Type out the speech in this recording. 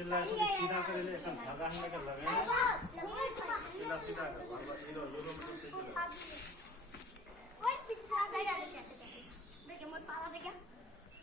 सिल्ला सीधा करेले धागा हम लगे सीधा सीधा कर यो मतलब सही